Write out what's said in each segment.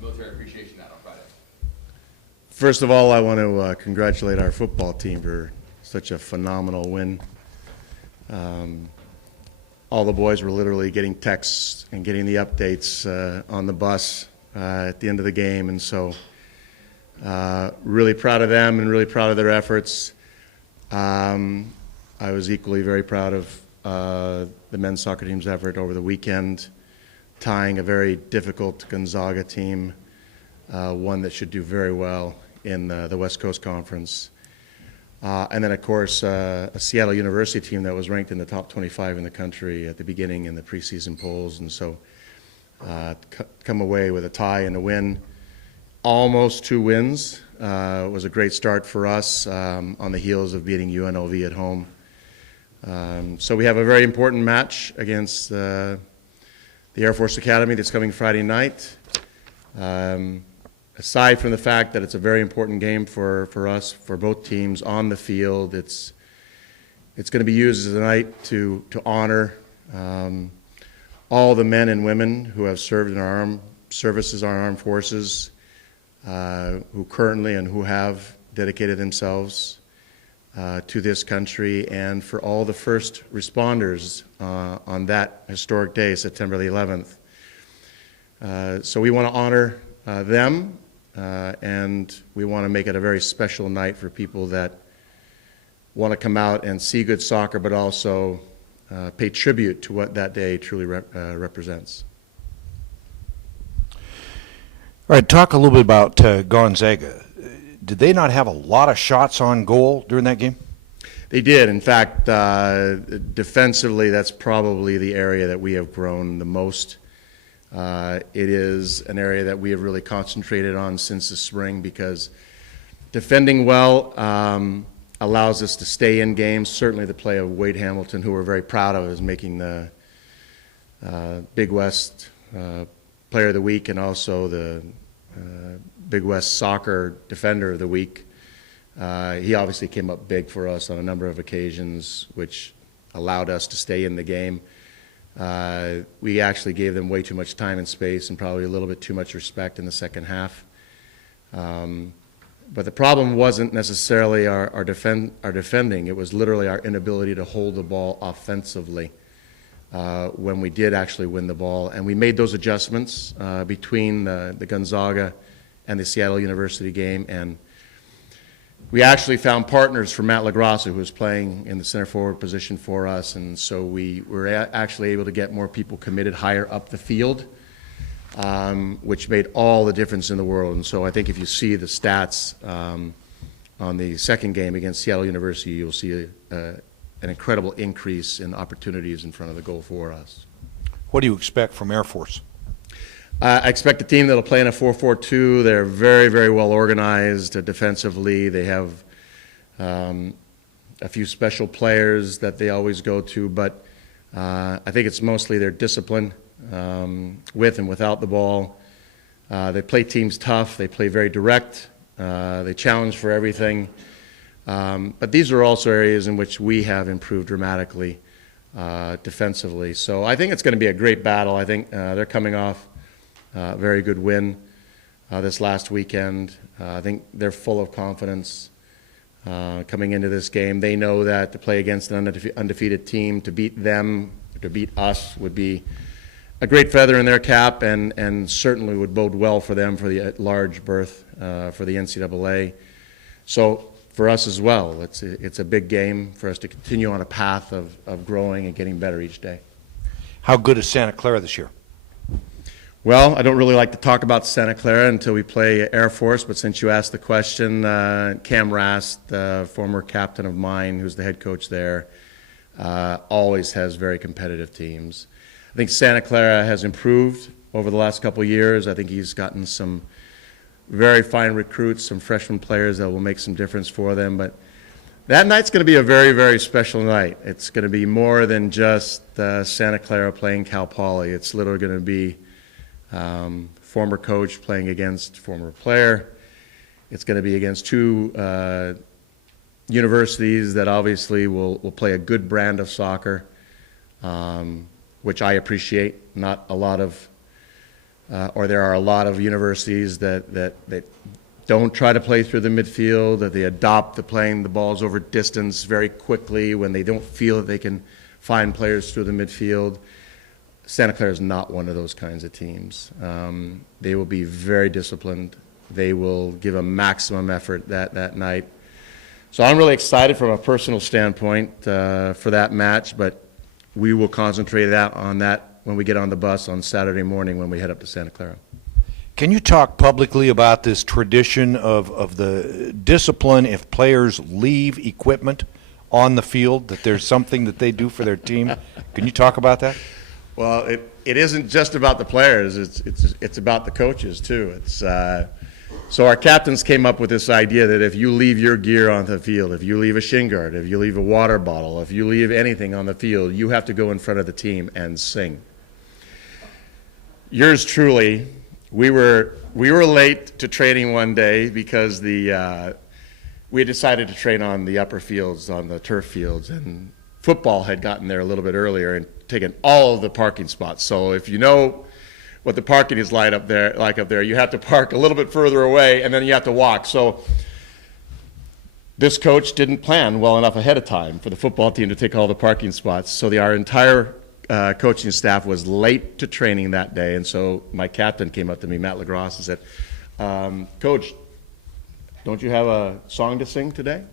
Military Appreciation Night on Friday? First of all, I want to congratulate our football team for such a phenomenal win. All the boys were literally getting texts and getting the updates on the bus at the end of the game, and so really proud of them and really proud of their efforts. I was equally very proud of the men's soccer team's effort over the weekend, tying a very difficult Gonzaga team, one that should do very well in the West Coast Conference. And then, of course, a Seattle University team that was ranked in the top 25 in the country at the beginning in the preseason polls. And so come away with a tie and a win, almost 2 wins. Was a great start for us on the heels of beating UNLV at home. So we have a very important match against the Air Force Academy that's coming Friday night. Aside from the fact that it's a very important game for us, for both teams on the field, it's going to be used as a night to honor all the men and women who have served in our armed services, our armed forces, who currently and who have dedicated themselves to this country, and for all the first responders on that historic day, September the 11th. So we want to honor them, and we want to make it a very special night for people that want to come out and see good soccer, but also pay tribute to what that day truly represents. All right, talk a little bit about Gonzaga. Did they not have a lot of shots on goal during that game? They did. In fact, defensively, that's probably the area that we have grown the most. It is an area that we have really concentrated on since the spring, because defending well allows us to stay in games. Certainly the play of Wade Hamilton, who we're very proud of, is making the Big West Player of the Week and also the Big West Soccer Defender of the Week. He obviously came up big for us on a number of occasions, which allowed us to stay in the game. We actually gave them way too much time and space and probably a little bit too much respect in the second half. But the problem wasn't necessarily our defending. It was literally our inability to hold the ball offensively when we did actually win the ball. And we made those adjustments between the Gonzaga and the Seattle University game. And we actually found partners for Matt LaGrassa, who was playing in the center forward position for us. And so we were actually able to get more people committed higher up the field, which made all the difference in the world. And so I think if you see the stats on the second game against Seattle University, you'll see an incredible increase in opportunities in front of the goal for us. What do you expect from Air Force? I expect a team that will play in a 4-4-2. They're very, very well organized defensively. They have a few special players that they always go to, but I think it's mostly their discipline with and without the ball. They play teams tough. They play very direct. They challenge for everything. But these are also areas in which we have improved dramatically defensively. So I think it's going to be a great battle. I think they're coming off a very good win this last weekend. I think they're full of confidence coming into this game. They know that to play against an undefeated team, to beat them, to beat us, would be a great feather in their cap, and certainly would bode well for them for the large berth for the NCAA. So for us as well, it's a big game for us to continue on a path of growing and getting better each day. How good is Santa Clara this year? Well, I don't really like to talk about Santa Clara until we play Air Force, but since you asked the question, Cam Rast, the former captain of mine, who's the head coach there, always has very competitive teams. I think Santa Clara has improved over the last couple of years. I think he's gotten some very fine recruits, some freshman players that will make some difference for them. But that night's going to be a very, very special night. It's going to be more than just Santa Clara playing Cal Poly. It's literally going to be former coach playing against former player. It's going to be against two universities that obviously will play a good brand of soccer, which I appreciate. Not a lot of or there are a lot of universities that don't try to play through the midfield, that they adopt the playing the balls over distance very quickly when they don't feel that they can find players through the midfield. Santa Clara is not one of those kinds of teams. They will be very disciplined. They will give a maximum effort that night. So I'm really excited from a personal standpoint for that match, but we will concentrate on that when we get on the bus on Saturday morning when we head up to Santa Clara. Can you talk publicly about this tradition of the discipline if players leave equipment on the field, that there's something that they do for their team? Can you talk about that? Well, it isn't just about the players. It's about the coaches too. So our captains came up with this idea that if you leave your gear on the field, if you leave a shin guard, if you leave a water bottle, if you leave anything on the field, you have to go in front of the team and sing. Yours truly, we were late to training one day because we had decided to train on the upper fields, on the turf fields, and football had gotten there a little bit earlier and taken all of the parking spots. So if you know what the parking is like up there, you have to park a little bit further away, and then you have to walk. So this coach didn't plan well enough ahead of time for the football team to take all the parking spots. So our entire coaching staff was late to training that day, and so my captain came up to me, Matt Lagros, and said, Coach, don't you have a song to sing today?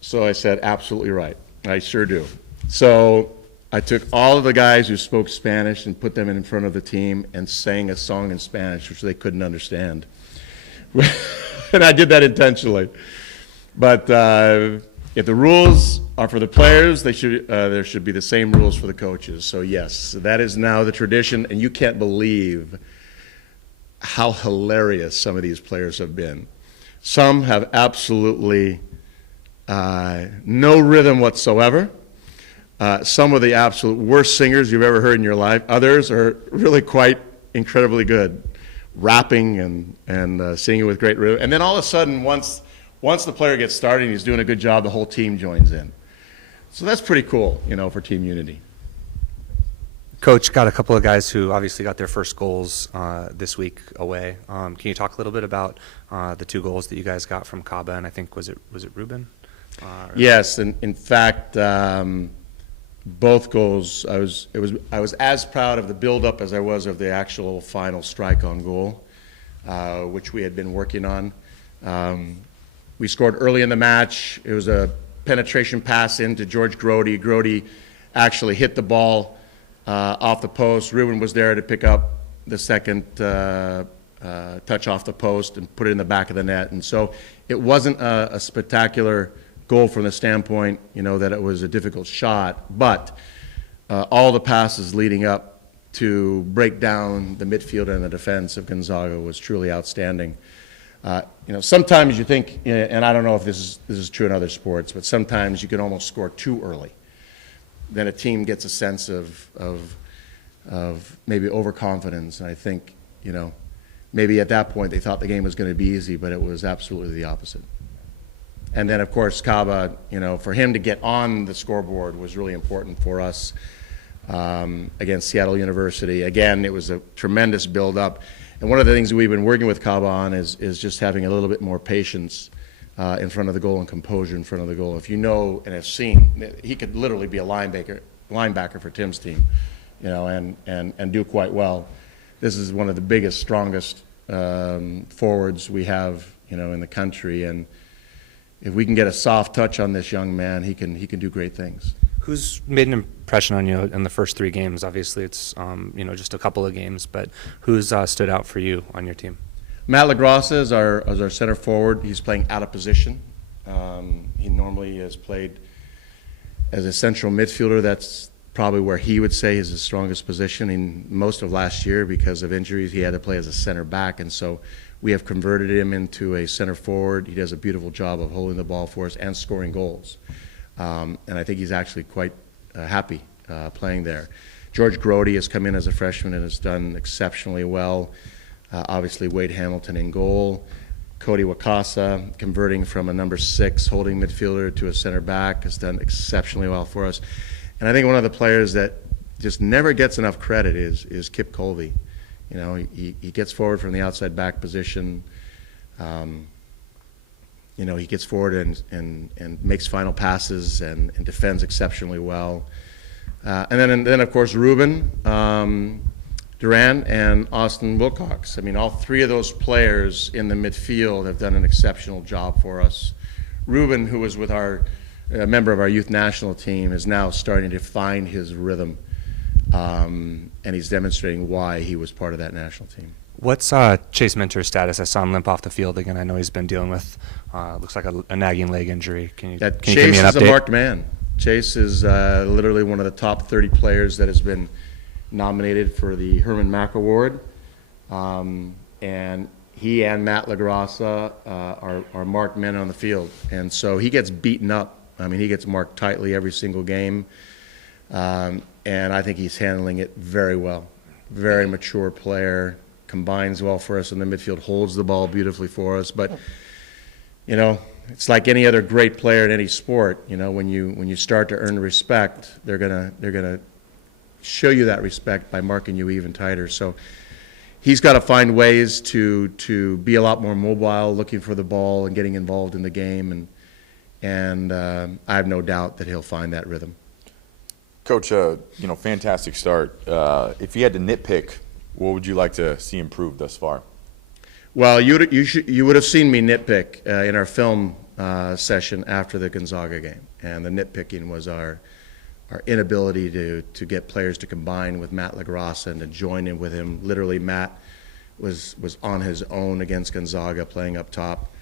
So I said, absolutely right. I sure do. So I took all of the guys who spoke Spanish and put them in front of the team and sang a song in Spanish, which they couldn't understand. And I did that intentionally. But if the rules are for the players, there should be the same rules for the coaches. So yes, that is now the tradition, and you can't believe how hilarious some of these players have been. Some have absolutely no rhythm whatsoever. Some of the absolute worst singers you've ever heard in your life. Others are really quite incredibly good, rapping and singing with great rhythm. And then all of a sudden, once the player gets started and he's doing a good job, the whole team joins in. So that's pretty cool, for team unity. Coach, got a couple of guys who obviously got their first goals this week away. Can you talk a little bit about the 2 goals that you guys got from Caba, and I think was it Ruben? Yes, and in fact, both goals, I was as proud of the build-up as I was of the actual final strike on goal, which we had been working on. We scored early in the match. It was a penetration pass into George Grody. Grody actually hit the ball off the post. Ruben was there to pick up the second touch off the post and put it in the back of the net. And so it wasn't a spectacular goal from the standpoint, that it was a difficult shot, but all the passes leading up to break down the midfield and the defense of Gonzaga was truly outstanding. Sometimes you think, and I don't know if this is true in other sports, but sometimes you can almost score too early. Then a team gets a sense of maybe overconfidence, and I think, maybe at that point they thought the game was going to be easy, but it was absolutely the opposite. And then, of course, Caba, for him to get on the scoreboard was really important for us against Seattle University. Again, it was a tremendous build-up. And one of the things we've been working with Caba on is just having a little bit more patience in front of the goal and composure in front of the goal. If you know and have seen, he could literally be a linebacker for Tim's team, and do quite well. This is one of the biggest, strongest forwards we have, in the country, and if we can get a soft touch on this young man, he can do great things. Who's made an impression on you in the first 3 games? Obviously, it's just a couple of games, but who's stood out for you on your team? Matt Lagros is our center forward. He's playing out of position. He normally has played as a central midfielder. That's probably where he would say is his strongest position. In most of last year, because of injuries, he had to play as a center back, and so we have converted him into a center forward. He does a beautiful job of holding the ball for us and scoring goals. And I think he's actually quite happy playing there. George Grody has come in as a freshman and has done exceptionally well. Obviously, Wade Hamilton in goal. Cody Wakasa, converting from a number 6 holding midfielder to a center back, has done exceptionally well for us. And I think one of the players that just never gets enough credit is Kip Colby. You know, he gets forward from the outside back position. You know, he gets forward and makes final passes and defends exceptionally well. And then of course, Ruben Duran and Austin Wilcox. I mean, all three of those players in the midfield have done an exceptional job for us. Ruben, who was with a member of our youth national team, is now starting to find his rhythm, and he's demonstrating why he was part of that national team. What's Chase Minter's status? I saw him limp off the field again. I know he's been dealing with looks like a nagging leg injury. Can you give me Chase an is update? a marked man. Chase is literally one of the top 30 players that has been nominated for the Herman Mack Award, and he and Matt LaGrassa are marked men on the field, and so he gets beaten up. I mean, he gets marked tightly every single game, and I think he's handling it very well. Very mature player, combines well for us in the midfield, holds the ball beautifully for us. But you know, it's like any other great player in any sport. You know, when you start to earn respect, they're gonna show you that respect by marking you even tighter. So he's got to find ways to be a lot more mobile, looking for the ball and getting involved in the game, and I have no doubt that he'll find that rhythm. Coach, you know, fantastic start. If you had to nitpick, what would you like to see improved thus far? Well, you would have seen me nitpick in our film session after the Gonzaga game, and the nitpicking was our inability to get players to combine with Matt LaGrassa and to join in with him. Literally, Matt was on his own against Gonzaga, playing up top,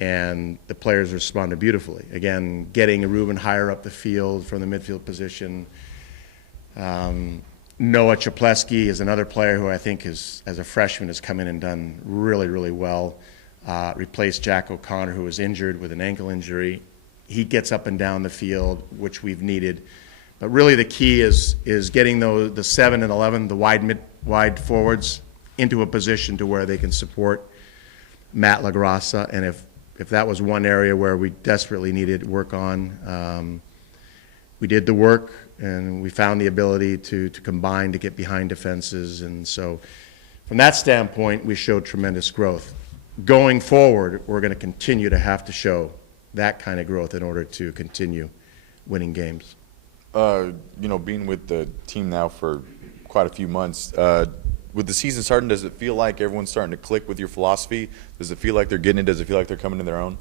and the players responded beautifully. Again, getting Ruben higher up the field from the midfield position. Noah Czapleski is another player who I think as a freshman has come in and done really, really well. Replaced Jack O'Connor, who was injured with an ankle injury. He gets up and down the field, which we've needed. But really the key is getting the 7 and 11, the wide forwards, into a position to where they can support Matt LaGrassa. And if that was one area where we desperately needed work on, we did the work, and we found the ability to combine to get behind defenses. And so from that standpoint, we showed tremendous growth. Going forward, we're going to continue to have to show that kind of growth in order to continue winning games. You know, being with the team now for quite a few months, with the season starting, does it feel like everyone's starting to click with your philosophy? Does it feel like they're getting it? Does it feel like they're coming to their own?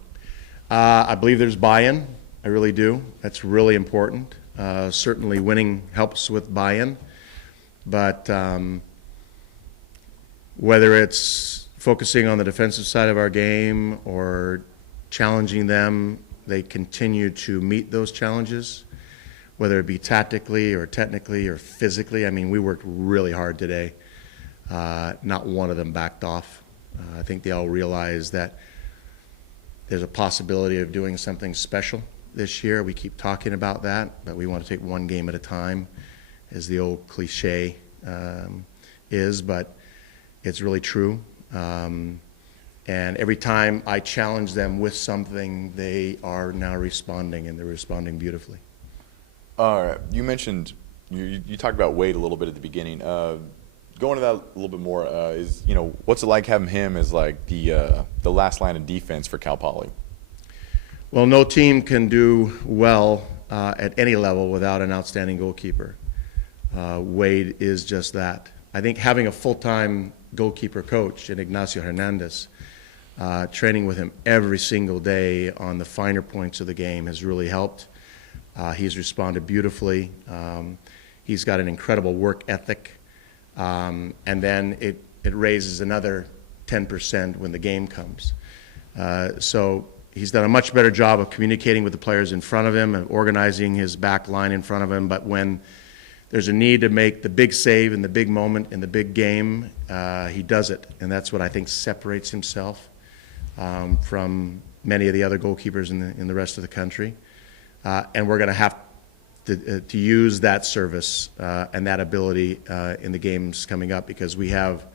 I believe there's buy-in. I really do. That's really important. Certainly winning helps with buy-in, but whether it's focusing on the defensive side of our game or challenging them, they continue to meet those challenges, whether it be tactically or technically or physically. I mean, we worked really hard today. Not one of them backed off. I think they all realize that there's a possibility of doing something special this year. We keep talking about that, but we want to take one game at a time, as the old cliche is, but it's really true. And every time I challenge them with something, they are now responding, and they're responding beautifully. All right. You mentioned, you talked about Wade a little bit at the beginning. Going to that a little bit more, is, you know, what's it like having him as like the last line of defense for Cal Poly? Well, no team can do well at any level without an outstanding goalkeeper. Wade is just that. I think having a full-time goalkeeper coach in Ignacio Hernandez, training with him every single day on the finer points of the game has really helped. He's responded beautifully. He's got an incredible work ethic. And then it raises another 10% when the game comes. So he's done a much better job of communicating with the players in front of him and organizing his back line in front of him. But when there's a need to make the big save in the big moment in the big game, he does it. And that's what I think separates himself from many of the other goalkeepers in the rest of the country. And we're going to have to use that service and that ability in the games coming up, because we have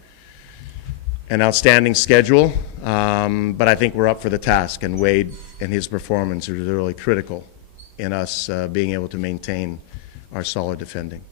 an outstanding schedule, but I think we're up for the task, and Wade and his performance is really critical in us being able to maintain our solid defending.